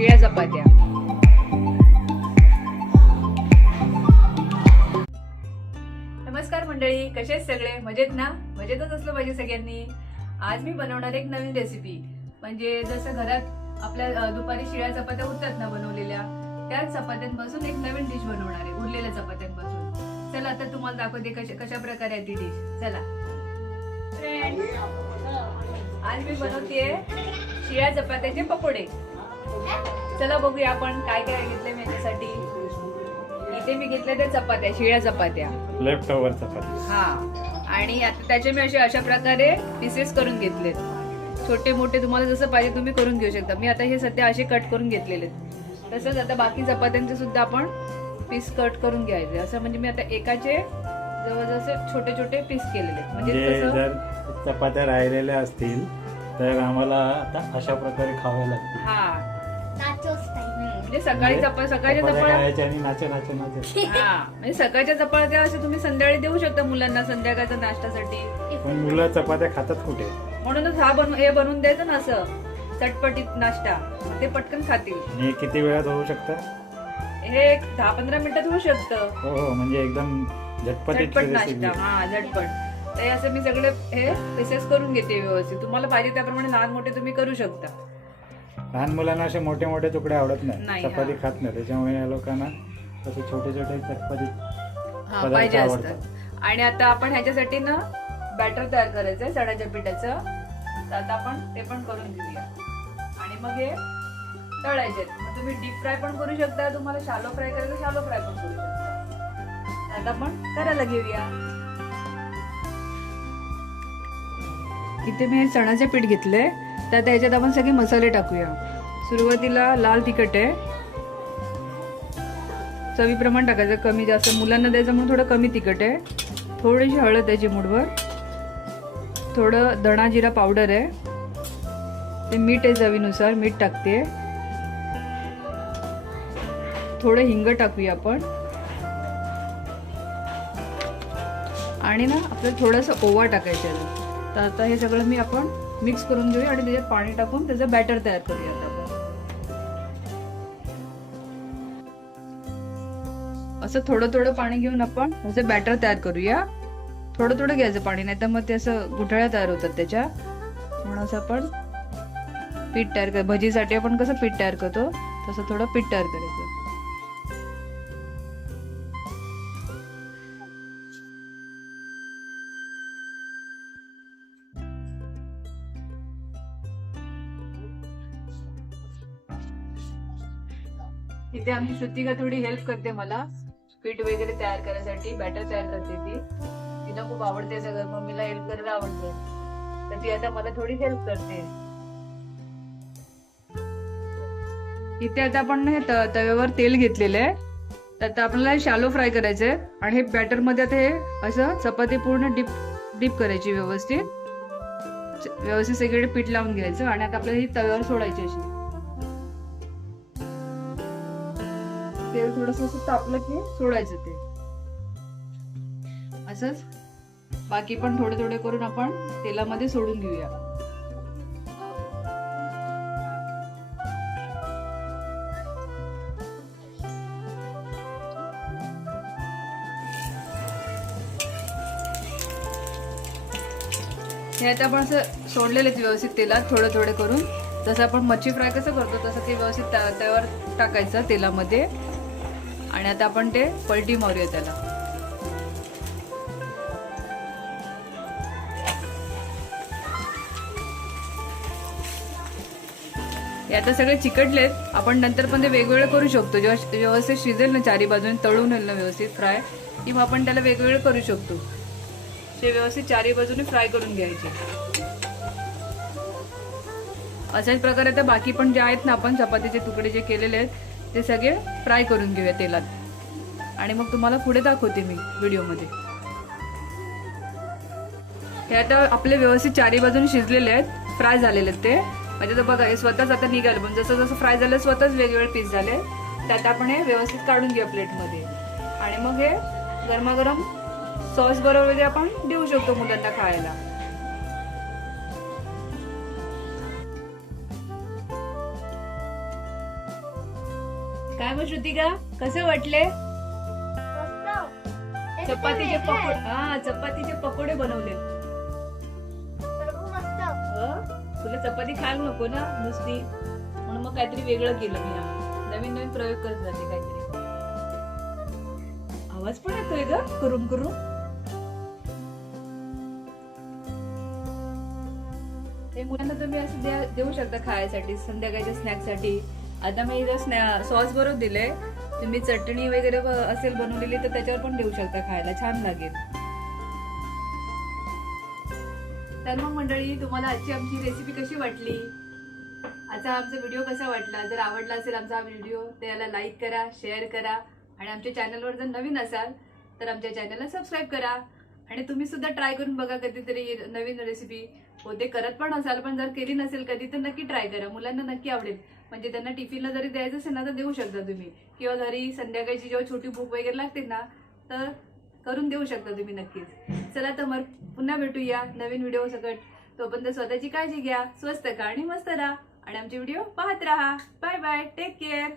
शिळ्या चपात्या. नमस्कार मंडळी कसे आहेत सगळे? मजेत ना? मजेतच असलं पाहिजे सगळ्यांनी. आज मी बनवणार एक नवीन रेसिपी म्हणजे जसं घरात आपल्या दुपारी शिळ्या चपात्या उरतात ना बनवलेल्या त्याच चपात्यांपासून एक नवीन डिश बनवणार आहे उरलेल्या चपात्यांपासून. चला आता तुम्हाला दाखवते कशा कशा प्रकारे आहे ती डिश चला. आज मी बनवतेय शिळ्या चपात्याचे पकोडे. चला बघूया आपण काय काय घेतले मी याच्यासाठी इथे मी घेतल्या त्या चपात्या शिळ्या चपात्या. लेफ्ट ओव्हर चपाती हा. आणि आता त्याचे मी असे अशा प्रकारे पीसेस करून घेतलेत. छोटे मोठे तुम्हाला जसं पाहिजे तुम्ही करून घेऊ शकता. मी आता हे सध्या असे कट करून घेतलेले. तसंच आता बाकी चपात्यांचे सुद्धा आपण पीस कट करून घ्यायचे. असं म्हणजे मी आता एकाचे जवळजवळ छोटे छोटे पीस केलेले. म्हणजे जर चपात्या राहिलेल्या असतील तर आम्हाला आता अशा प्रकारे खाव्या लागतील हा. म्हणजे सकाळी चपा सकाळच्या चपात्या चपात्या खायच्या आणि नाचे नाचे नाचे. हा म्हणजे सकाळच्या चपात्या असे तुम्ही संध्याकाळी देऊ शकता मुलांना संध्याकाळच्या नाश्त्यासाठी. पण मुलं चपात्या खातात कुठे? म्हणूनच हा बनवून हे बनवून द्यायचं ना असं. चटपटीत नाश्ता. ते पटकन खातील. आणि किती वेळात होऊ शकतं? हे एक दहा पंधरा मिनिटात होऊ शकतं. हो हो म्हणजे एकदम झटपटीत झटपट रेसिपी नाश्ता. हा झटपट. ते असं मी सगळे हे पीसेस करून घेते व्यवस्थित. तुम्हाला पाहिजे त्याप्रमाणे लहान मोठे तुम्ही करू शकता. लहान मुलांना असे मोठे मोठे तुकडे आवडत नाही, नाही चपाती. खात नाही. त्याच्यामुळे या लोकांना असे छोटे छोटे हा पदार्थ पाहिजे आवडतात. असतात आणि आता आपण ह्याच्यासाठी ना बॅटर तयार करायचंय चण्याच्या पिठाचं. तर आता आपण ते पण करून घेऊया. आणि मग हे तळायचे तुम्ही डीप फ्राय पण करू शकता तुम्हाला शालो फ्राय करायचं शालो फ्राय पण करू शकता. आता आपण करायला घेऊया. इथे मी हे चण्याचे पीठ घेतले तर त्याच्यात आपण सगळे मसाले टाकूया. सुरुवातीला लाल तिखट आहे. चवीप्रमाणे टाकायचं कमी जास्त. मुलांना द्यायचं म्हणून थोडं कमी तिखट आहे. थोडीशी हळद आहे चिमूटभर थोडं धणा जिरा पावडर आहे. ते मीठ आहे चवीनुसार मीठ टाकते. थोडं हिंग टाकूया आपण. आणि ना आपल्याला थोडंसं ओवा टाकायचं आहे. तर आता हे सगळं मी आपण मिक्स करून घेऊया आणि त्याच्यात पाणी टाकून त्याचं बॅटर तयार करूया आपण. असं थोडं थोडं पाणी घेऊन आपण त्याचं बॅटर तयार करूया. थोडं थोडं घ्यायचं पाणी नाही तर मग ते असं गुठळ्या तयार होतात त्याच्या. म्हणून असं आपण पीठ तयार कर भजीसाठी आपण कसं पीठ तयार करतो तसं थोडं पीठ तयार करायचं. इथे आमची श्रुतिका थोडी हेल्प करते मला. पीठ वगैरे तयार करायसाठी बॅटर तयार करते ती. तिला खूप आवडते सगळं मम्मीला हेल्प करायला आवडते. तर ती आता मला थोडी हेल्प करते. इथे आता आपण हे तव्यावर तेल घेतलेलं आहे. तर आता आपल्याला शालो फ्राय करायचं आहे. आणि हे बॅटरमध्ये आता हे असं चपाती पूर्ण डीप डीप करायची व्यवस्थित. व्यवस्थित सगळीकडे पीठ लावून घ्यायचं. आणि आता आपल्याला ही तव्यावर सोडायची अशी. तेल थोडस असं तापलं की सोडायचं ते असंच बाकी पण थोडे थोडे करून आपण तेलामध्ये सोडून घेऊया. हे आता आपण असं सोडलेले आहेत व्यवस्थित तेलात थोडं थोडे करून. जसं आपण मच्छी फ्राय कसं करतो तसं ते व्यवस्थित त्यावर टाकायचं तेलामध्ये. आणि आता आपण ते पलटी मारूया त्याला. हे आता सगळे चिकटलेत. आपण नंतर पण ते वेगवेगळे करू शकतो. जेव्हा व्यवस्थित शिजेल ना चारी बाजूने तळून येईल ना व्यवस्थित फ्राय की मग आपण त्याला वेगवेगळे करू शकतो. ते व्यवस्थित चारी बाजूने फ्राय करून घ्यायचे. अशाच प्रकारे आता बाकी पण जे आहेत ना आपण चपातीचे तुकडे जे केलेले आहेत ते सगळे फ्राय करून घेऊया तेलात. आणि मग तुम्हाला पुढे दाखवते मी व्हिडिओमध्ये. हे आता आपले व्यवस्थित चारी बाजून शिजलेले आहेत. फ्राय झालेले आहेत ते. म्हणजे तर बघा हे स्वतःच आता निघालं. पण जसं जसं फ्राय झालं स्वतःच वेगवेगळे पीस झाले. त्यात आपण हे व्यवस्थित काढून घेऊ प्लेटमध्ये. आणि मग हे गरमागरम सॉस बरोबर वगैरे आपण देऊ शकतो मुलांना खायला. काय मग श्रुतिका? कसं वाटले? चपातीचे पकोडे हा चपातीचे पकोडे बनवले. तुला चपाती खायला नको ना नुसती. म्हणून मग काहीतरी वेगळं केलं मी. नवीन नवीन प्रयोग करत जाते काहीतरी. आवाज पण येतोय ग करून करून हे मुलांना तुम्ही असं देऊ शकता खायसाठी संध्याकाळच्या स्नॅक्ससाठी आता मी इथं स्नॅ सॉस बरोबर दिले तुम्ही चटणी वगैरे असेल बनवलेली तर त्याच्यावर पण देऊ शकता खायला. छान लागेल. तर मग मंडळी तुम्हाला आजची आमची रेसिपी कशी वाटली? आजचा आमचा व्हिडिओ कसा वाटला? जर आवडला असेल आमचा हा व्हिडिओ तर याला लाईक करा शेअर करा. आणि आमच्या चॅनलवर जर नवीन असाल तर आमच्या चॅनलला सबस्क्राईब करा. आणि तुम्ही सुद्धा ट्राय करून बघा कधीतरी नवीन रेसिपी हो ते करत पण असाल पण जर केली नसेल कधी तर नक्की ट्राय करा. मुलांना नक्की आवडेल. म्हणजे त्यांना टिफिनला जरी द्यायचं असेल ना तर देऊ शकता तुम्ही. किंवा घरी संध्याकाळची जेव्हा छोटी भूक वगैरे लागते ना तर करून देऊ शकता तुम्ही नक्कीच. चला तर मग पुन्हा भेटूया नवीन व्हिडिओ सकट. तोपर्यंत स्वतःची काळजी घ्या स्वस्त का आणि मस्त राहा. आणि आमचे व्हिडिओ पाहत राहा. Bye bye take care